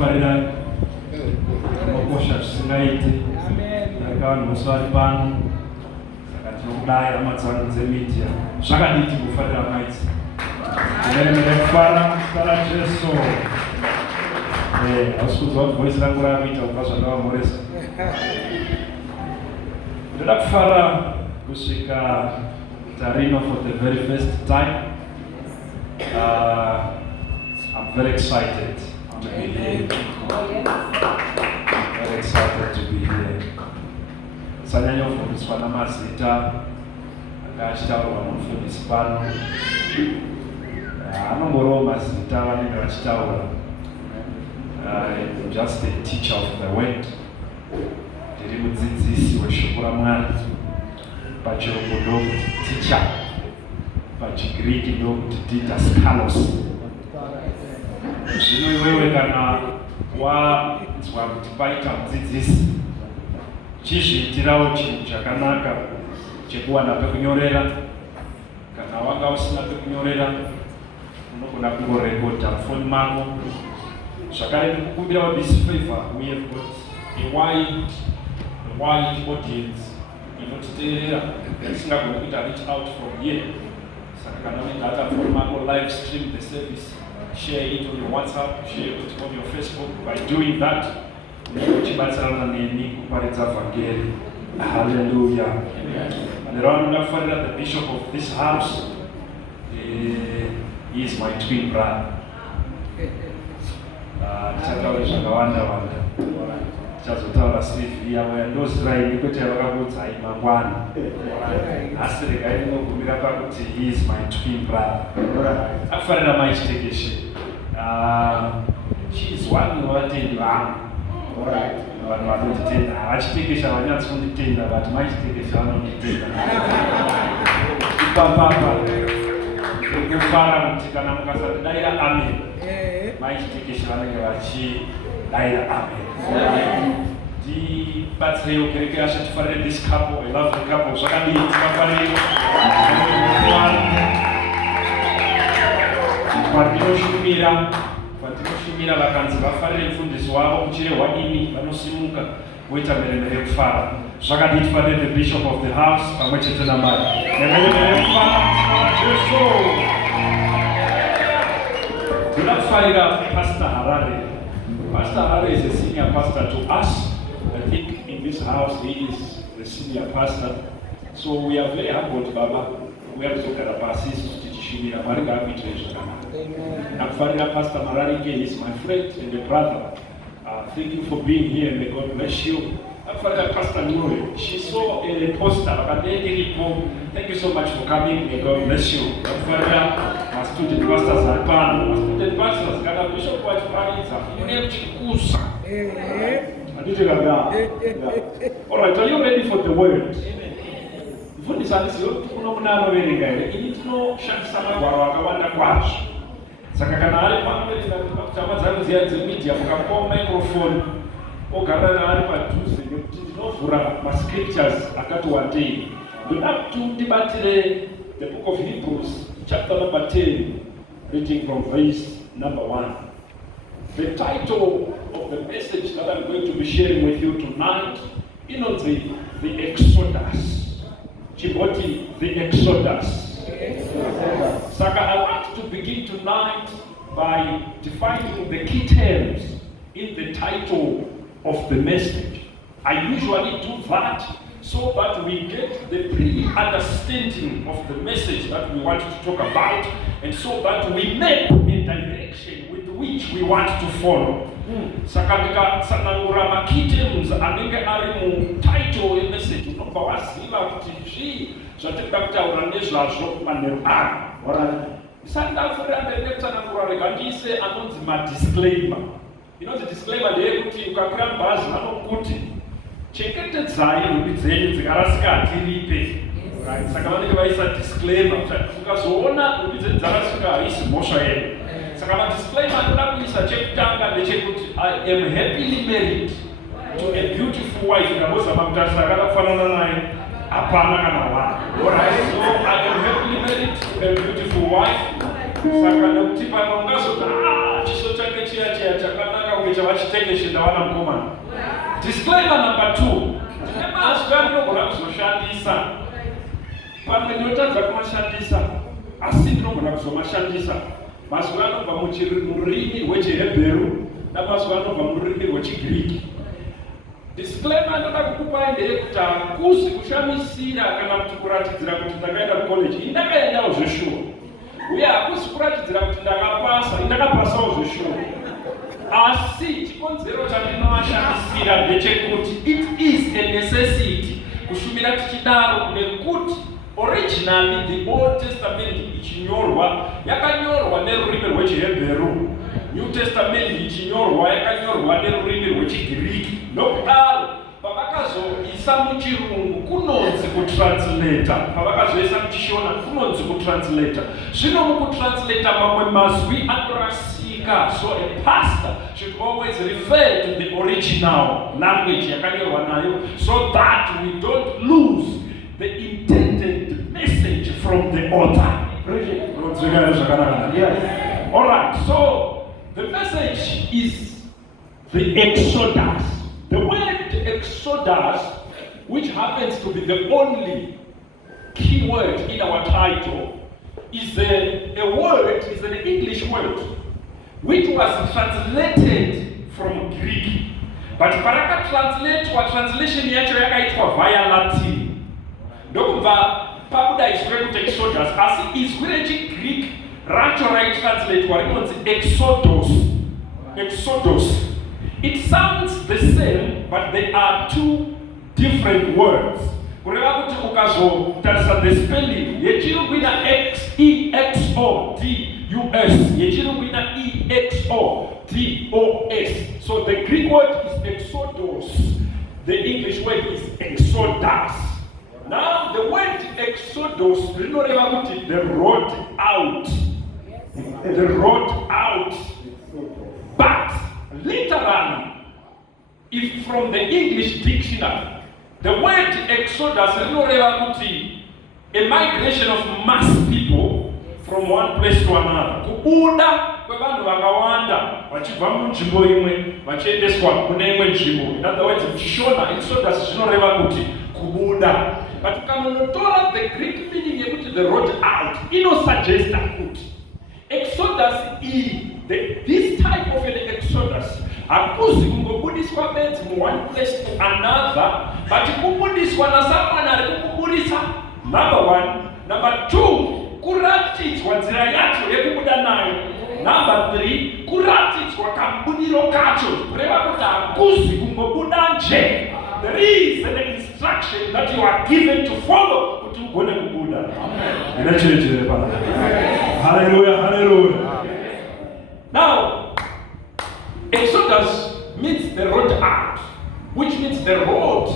kufarira nokosha zvisingaiti akavanhu muswari pano saka tinokudai hama dzangu dzemedia zvakaditi kufarira maidzi timeremere kufara Jesu hausi kudzwa kuti voisi rangu rakuita kubva zvandavamhoresa ndoda kufara kusvika Tarino for the very first time. I'm very excited to be here. I'm very excited to be here. Sanyanya kufundiswa namazita akachitaurwa nomufundisi pano. Anomborowo mazita vanenge vachitaura. I'm just a teacher of the word. Ndiri mudzidzisi weshoko raMwari. Pachirungu ndokuti teacher, pachigiriki ndokuti didaskalos. Zvino iwewe kana wanzwa kuti paita mudzidzisi, chizviitirawo chinhu chakanaka chekuwana pekunyorera. Kana wanga usina pekunyorera, unogona kungorekodha foni mako. Zvakare kukumbira this favor, we have got a wide audience. Inotiteerera isingagoni kuita reach out from here. Saka kana une data from Marco live stream the service, share it on your WhatsApp, share it on your Facebook. By doing that, uchibatsirana neni kuparidza vhangeri. Hallelujah. And around the bishop of this house, he is my twin brother. Chataura zvakawanda chazotaura Steve yavo ndoziraini kuti vakakudzai mangwana asi regai ndinogumira pakuti he is my twin brother. Akufanira maichitekeshe she is one wavatendi vangu vanhu vanonditenda havachitekesha havanyatsi kunditenda but maichitekesha vanonditenda ipapapa kufara kuti kana mukasatidaira amen maichitekesha vanenge vachidaira amen. Dibatsirewo kereke yashe tifarire this couple. I love the couple. Zvakadii tivafarire patinoshumira vakanzi vafarire mufundisi wavo kuchirehwa dini vanosimuka voita mheremhere kufara. Zvakadii tifarire the bishop of the house pamwe chete namai mheremhere kufara Jesu. Ndoda kufarira Pastor Harare. Pastor Harare is a senior pastor to us. I think in this house he is the senior pastor. So we are very humbled, Baba. We are looking at Pastor Tishimira Mariga Amen. Pastor Mararike is my friend and a brother. Thank you for being here. May God bless you. Pastor Nure, she saw a poster. Thank you so much for coming. May God bless you. My student pastors are gone. My student pastors got Bishop White Paris. You have Chikusa. Alright, are you ready for the word? Before this answer, you know, very good. You need to know Shanksama Wash. Sakakana, media, microphone. Ogarana aripa Tuesday tinovhura mascriptures akatiwandei. Ndoda kuti tibatire the book of Hebrews chapter number 10 reading from verse number 1. The title of the message that I'm going to be sharing with you tonight is the Exodus. Chiboti, the Exodus. Saka, I want to begin tonight by defining the key terms in the title of the message. I usually do that so that we get the pre-understanding of the message that we want to talk about, and so that we map a direction with which we want to follow. Sakandika sanangura makitems anenge ari mu title ye message unobva waziva kuti zvii zvatinoda kutaura nezvazvo manheru ano. Sandafurira mberi nekutsanangura rega ndiise anonzi madisclaimer. Inonzi disclaimer ndeyekuti ukakwira mubhazi vanokuti chengetedzai nhumbi dzenyu dzikarasika hatiripe. Saka vanenge vaisa disclaimer ukazoona nhumbi dzenyu dzarasika haisi mhosva yenyu. Saka madisclaimer ndoda kuisa chekutanga ndechekuti I am happily married to a beautiful wife. Ndambozama kutarisa akada kufanana naye hapana kana wani. Alright, so I am happily married to a beautiful wife. Saka nekuti pamwe ungazoti chiso chake chiya chakanaka chibage chavachitengese ndawana mukomana. Disclaimer number 2. Mazwi anogona kuzoshandisa. Pamwe ndinotadza kumashandisa, asi ndinogona kuzomashandisa. Mazwi anobva mururimi rwechiHebheru namazwi anobva mururimi rwechiGiriki. Disclaimer ndoda kukupai ndeyekuti hakuzi kushamisira kana kuti kuratidzira kuti ndakaenda kucollege. Indakaendawo zveshuwa. Uye hakuzi kuratidzira kuti ndakapasawo zveshuwa. Asi chikonzero chandinomashandisira ndechekuti it is a necessity kushumira tichidaro nekuti originally the Old Testament yakanyorwa nerurimi rwechiHebheru. New Testament yakanyorwa nerurimi rwechiGiriki. Nokudaro pavakazoisa muchirungu kunonzi kutranslata, pavakazoisa muchishona kunonzi kutranslata. Zvino mukutranslata mamwe mazwi anorasika, so a pastor should always refer to the original language yakanyorwa nayo, so that we don't lose the intended message from the author. Yes. All right, so the message is the Exodus. The word Exodus, which happens to be the only key word in our title, is an English word, which was translated from Greek. But paraka translation yacho yakaitwa via Latin. Ndokubva pabuda izwi rekuti Exodus, asi izwi rechiGreek racho raitranslatewa rinonzi Exodus. It sounds the same, but they are two different words. Kureva kuti ukazotarisa the spelling, yechirungu ina EXODUS, yechirungu ina EXODOS. So the Greek word is Exodus, the English word is Exodus. Now the word Exodus rinoreva kuti the road out. The road out. But literally, if from the English dictionary, the word Exodus rinoreva kuti a migration of mass people from one place to another. Kubuda kwevanhu vakawanda vachibva munzvimbo imwe vachiendeswa kune imwe nzvimbo. In other words, mchishona Exodus zvinoreva kuti kubuda. But ukanonotora the Greek meaning yekuti the road out, inosuggesta kuti Exodus this type of an Exodus hakuzi kungobudiswa bedzi from one place to another, but kubudiswa nasamwana ari kukubudisa. Number 1. Number 2, kuratidzwa nzira yacho yekubuda nayo. Number 3, kuratidzwa kabudiro kacho, kureva kuti hakuzi kungobuda nje. There is an instruction that you are given to follow kuti ugone kubuda. Amen. Hallelujah, hallelujah. Now, Exodus means the road out, which means the road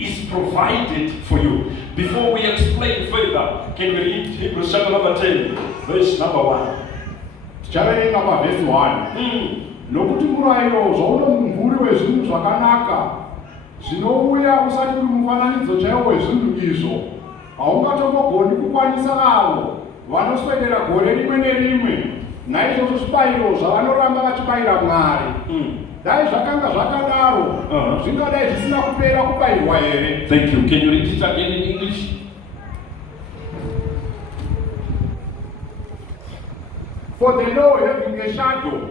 is provided for you. Before we explain further, can we read Hebrews chapter number 10, verse number 1? Tichaverenga pavhesi 1. Nokuti murayiro zvauno mumvuri wezvinhu zvakanaka zvinouya usati uri mufananidzo chaiwo wezvinhu izvo, haungatombogoni kukwanisa avo vanoswedera gore rimwe nerimwe. Naizvozvo zvibayiro zvavanoramba vachibayira Mwari, dai zvakanga zvakadaro, zvingadai zvisina kupera kubayirwa here. Thank you. Can you read it again in English? For the law having a shadow.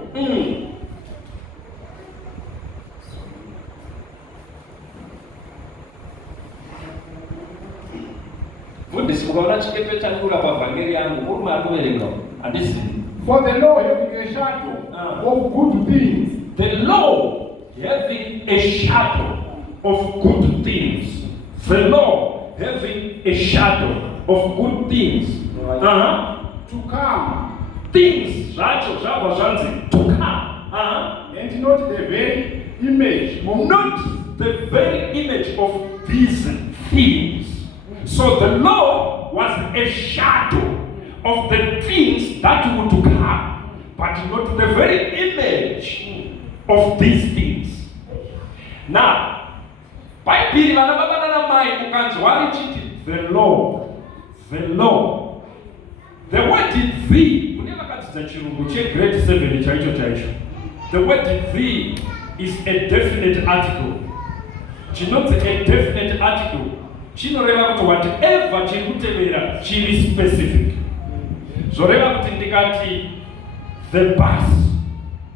Fundisi mukaona chikepe changu pavhangeri yangu muri matoverenga handisi. For the law having a shadow of good things. The law having a shadow of good things. The law having a shadow of good things. To come. Things zvacho zvabva zvanzi to come. And not the very image. Not the very image of these things. So the law was a shadow of the things that would come, but not the very image of these things. Now, Bible vana baba nana mai ukanzwa richiti the law. The word is the. Kune vakadzidza chirungu chegrade 7 chaicho. The word the is a definite article. Chinonzi a definite article. Chinoreva kuti whatever chirikutevera chiri specific. Zoreva kuti ndikati the bus.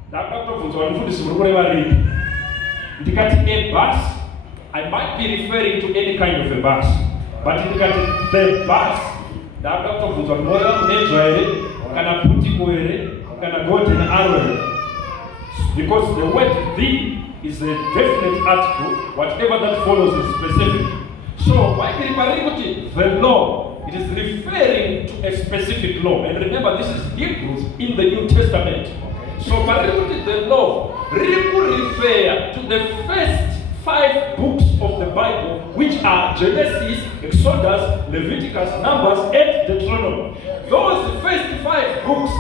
Ndakatobvunzwa nomufundisi muri kureva ripi. Ndikati a bus, I might be referring to any kind of a bus. But ndikati the bus, ndakatobvunzwa kuti moreva kunedzwa here, kana putiko here, kana golden arrow here. Because the word the is a definite article, whatever that follows is specific. So, why the law, it is referring to a specific law. And remember, this is Hebrews in the New Testament. So, the law refer to the first 5 books of the Bible, which are Genesis, Exodus, Leviticus, Numbers, and Deuteronomy. Those first 5 books,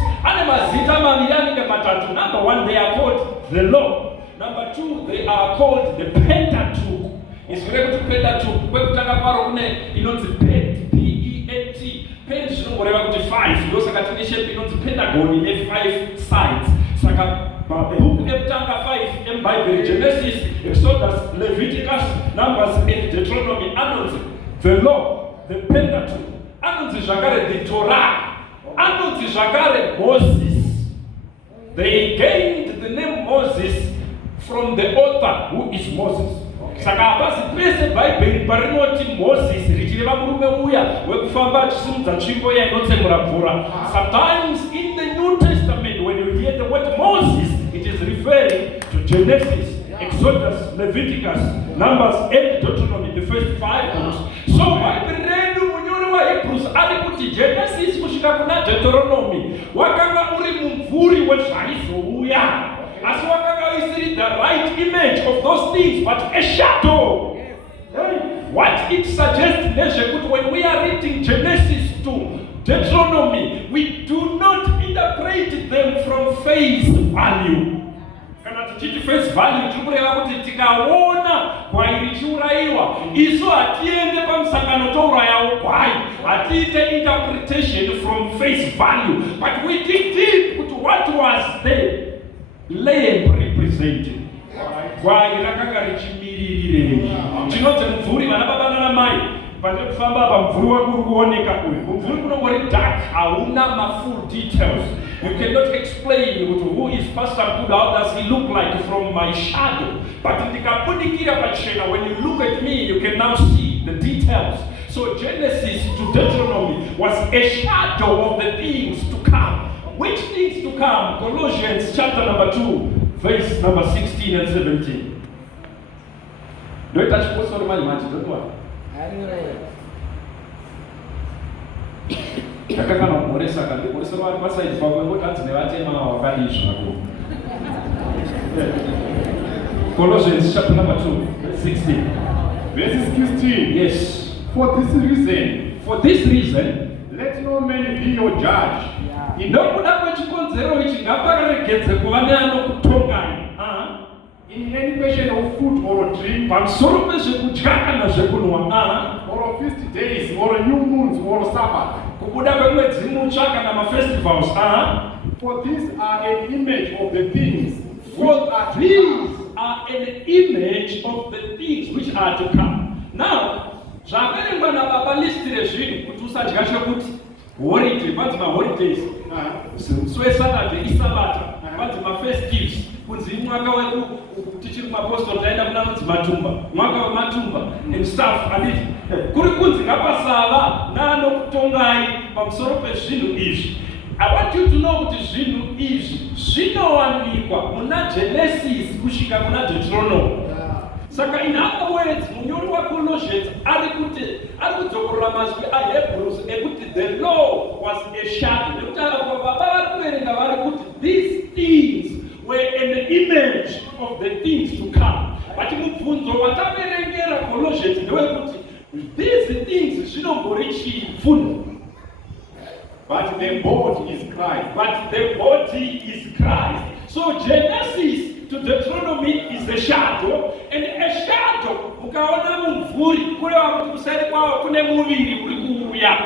number 1, they are called the law. Number 2, they are called the Pentateuch. It's related to Pentateuch. Kwekutanga paro kune inonzi Pent, P-E-N-T. Pent zvinongoreva kuti 5. Ndosaka shape inonzi Pentagon ine 5 sides. Saka book ekutanga 5 eBible, Genesis, Exodus, Leviticus, Numbers, and Deuteronomy. Anonzi the law, the Pentateuch. Anonzi zvakare the Torah. Anonzi zvakare Moses. They gained the name Moses from the author who is Moses. Saka apasi pese Bible parinoti Moses richireva murume uya wekufamba achisimudza tsvimbo yainotsemura mvura. Sometimes in the New Testament when you hear the word Moses, it is referring to Genesis, Exodus, Leviticus, Numbers, and Deuteronomy, the first 5 books. So Bible redu munyori wa Hebrews ari kuti Genesis kusvika kuna Deuteronomy wakanga uri mumvuri wezvaizouya. As wakanga isiri the right image of those things, but a shadow. What it suggests, when we are reading Genesis to Deuteronomy, we do not interpret them from face value. Kana tichiti face value, tikureva kuti tikaona gwai richiuraiwa, isu hatiende pamusangano tourayawo gwai, hatiite interpretation from face value, but we dig deep kuti what was there. Lamb represented. Gwai rakanga richimiririre. Chinonzi mvuri vana baba nana mai pande kufamba apa mvuri wakuri kuoneka uyu. Mvuri kunongori dark, hauna full details. You cannot explain who is Pastor Good, how does he look like from my shadow. But ndikapudikira pachena, when you look at me, you can now see the details. So Genesis to Deuteronomy was a shadow of the things to come. Which things to come? Colossians chapter number 2, verse number 16 and 17. Don't touch post on my magic, don't worry. Kakakana moresa kandi moresa wari paside pakwe ngotanzi nevatema wakadizva ko. Colossians chapter number 2, verse 16. Verse 16. Yes. For this reason, let no man be your judge. Nokuda kwechikonzero ichi ngapakaregedze kuva neanokutonganya in any question of food or drink, pamusoro pezvekudya kana zvekunwa, or of feast days, or new moons, or Sabbath, kubuda kwemwedzi mutsva kana mafestivals. For these are an image of the things. For these are an image of the things which are to come. Now, zvakarengwa nababa listire zvinhu kuti usadya chekuti holiday, panzi maholidays, Saturday, isabata, panzi mafestives, kunzi mwaka weku tichiri kumapostoli taenda kuna nonzi matumba, mwaka wematumba and stuff, anditi kuri kunzi ngapasava naanokutongai pamusoro pezvinhu izvi. I want you to know kuti zvinhu izvi zvinowanikwa muna Genesis kusvika kuna Deuteronomy. Saka in other words, munyori wa Colossians ari kudzokorora mazwi aHebrews ekuti the law was a shadow. Nekuti baba vari kuverenga vari kuti these things were an image of the things to come. But mubvunzo wataverengera Colossians ndewekuti these things zvinombori chipfuno. But the body is Christ. But the body is Christ. So Genesis to Deuteronomy is a shadow, and a shadow ukaona mumvuri kureva kuti kuseri kwawo kune muviri uri kuuya.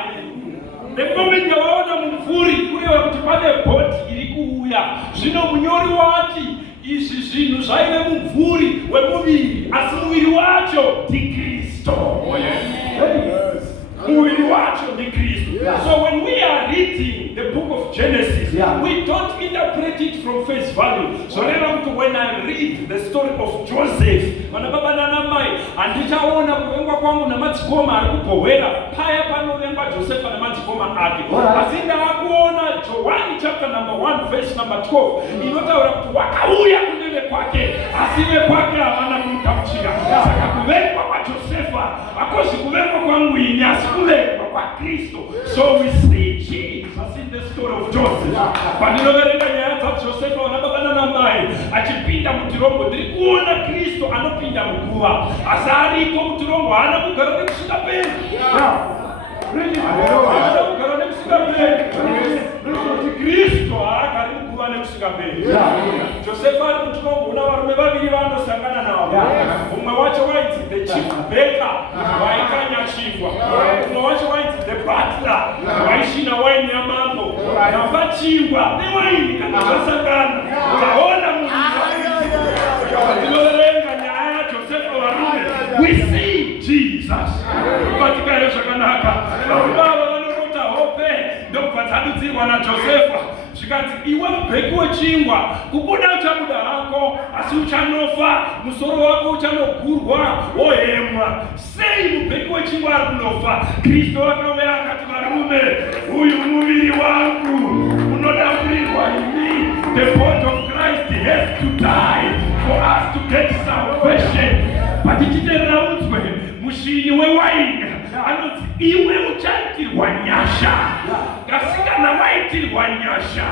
The moment yawaona mumvuri kureva kuti pane body iri kuuya. Zvino munyori wati izvi zvinhu zvaive mumvuri wemuviri, asi muviri wacho ndiKristu. Muviri wacho ndiKristu. So when we are reading the book of Genesis, we don't interpret it from face value. So when I read the story of Joseph, vanababa nana mai, andichaona kuvengwa kwangu namadzikoma ari kupohwera paya panovengwa Josefa namadzikoma ake. Asi ndavakuona John chapter number 1 verse number 12 inotaura kuti wakauya kuneve kwake, asi vekwake havana kumugamuchira. Saka kuvengwa kwaJosefa hakosi kuvengwa kwangu ini, asi kuvengwa kwaKristu. So we see Jesus in the story of Joseph. Pandinoverenga nyaya dzaJosefa vanababa nana mai achipinda mutirongo, ndiri kuona Kristu anopinda muguva, asi aripo mutirongo haana kugara nekusingaperi. Haana kugara nekusingaperi. Kuti Kristu haagari muguva nekusingaperi. Josefa ari mutirongo una varume vaviri vanosangana navo. Mumwe wacho wainzi the chief baker, waikanya chingwa. Mumwe wacho wainzi the butler, waishina waini yamambo. Namba chingwa newaini kana zvasangana, taona munhu. Tinoverenga nyaya yaJosefa varume, we see Jesus. Kubatika zvakanaka. Baba vanorota hope ndobva dzadudzirwa naJosefa. Zvikati iwe mubheki wechingwa, kubuda uchabuda hako, asi uchanofa, musoro wako uchanogurwa, wohemwa. Sei mubheki wechingwa ari kunofa? Kristu akauya akati, varume, uyu muviri wangu unodaburirwa ini. The body of Christ has to die for us to get salvation. But tichiteraudzwe mushini wewaini anoti iwe uchaitirwa nyasha, kasikana waitirwa nyasha.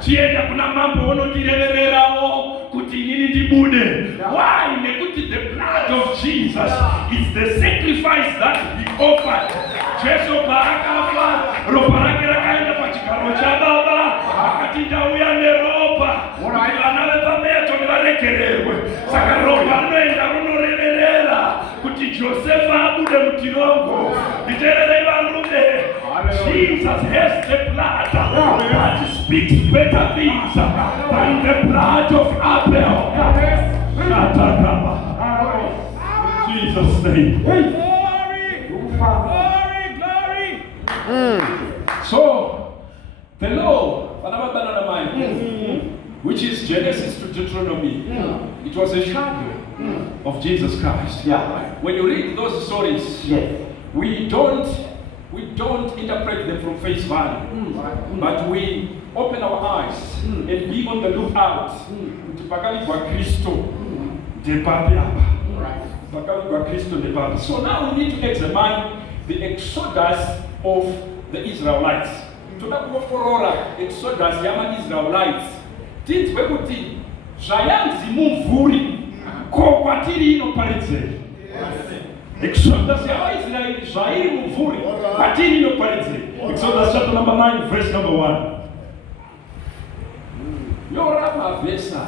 Chienda kuna mambo unotirevererawo kuti inini ndibude. Why? Nekuti the blood of Jesus is the sacrifice that he offered. Jesu paakafa, ropa rake rakaenda pachigaro cha Baba, akati ndauya neropa kuti vana vepameto varegererwe. Saka ropa rinoenda runoreverera kuti Josefa abude mutirongo. Nditererei varume, Jesus has the blood that speaks better things than the blood of Abel. In Jesus' name. Glory. So, the law, which is Genesis to Deuteronomy, it was a shadow of Jesus Christ. When you read those stories, we don't interpret them from face value, but we open our eyes and be on the lookout. So now we need to examine the exodus of the Israelites. Exodus yama Israelites. Tinzwe kuti zvayanzi mumvuri ko kwatiri inoparedzera. Exodus yavaIsraeri zvairi mumvuri kwatiri inoparedzera. Exodus chapter number 9 verse number 1. Yorama vesa.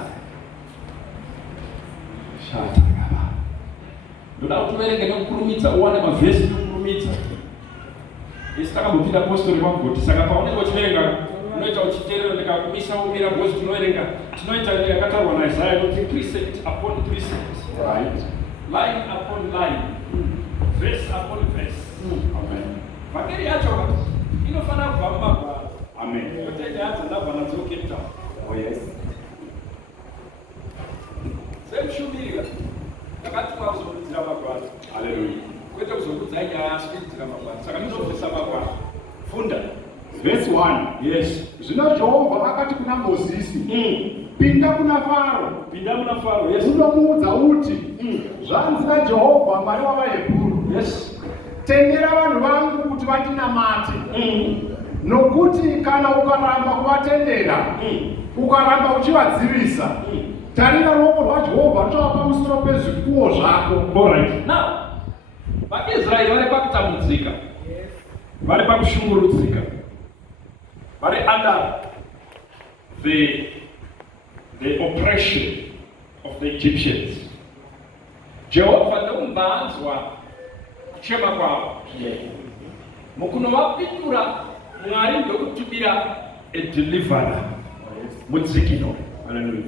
Shatakaba. Ndoda kuti uverenge nokurumidza uwane mavhesi nokurumidza. Isitakambopinda apostoli vamugoti, saka paunenge uchiverenga unoita uchiteerera ndikakumisa umira bhozi tinoverenga tinoita yakatarwa naIsaiah inoti precept upon precept, line upon line, verse upon verse. Amen. Vhangeri yacho inofanira kubva mumagwaro. Amen. Yotenda yadzo ndabva nadzo Cape Town. Oh yes. Semushumira ndakatumwa kuzokudzira magwaro. Hallelujah. Kwete kuzokudzai nyaya asi kudzira magwaro. Saka ndinobvisa magwaro. Funda. Verse 1. Yes. Zvino Jehovha akati kuna Mozisi, pinda kuna Faro, yes. Unomuudza uti, zvanzi naJehovha Mwari wavaHebheru, yes, tendera vanhu vangu kuti vandinamate, nokuti kana ukaramba kuvatendera, ukaramba uchivadzivisa, tarira ruoko rwaJehovha ruchava pamusoro pezvipfuwo zvako. All right. Now, vaIsraeri vari pakutambudzika, vari pakushungurudzika, vari under the oppression of the Egyptians. Jehovha ndokumbanzwa kuchema kwavo. Mukunovapindura Mwari ndokutumira a deliverer, mudzikino. Hallelujah.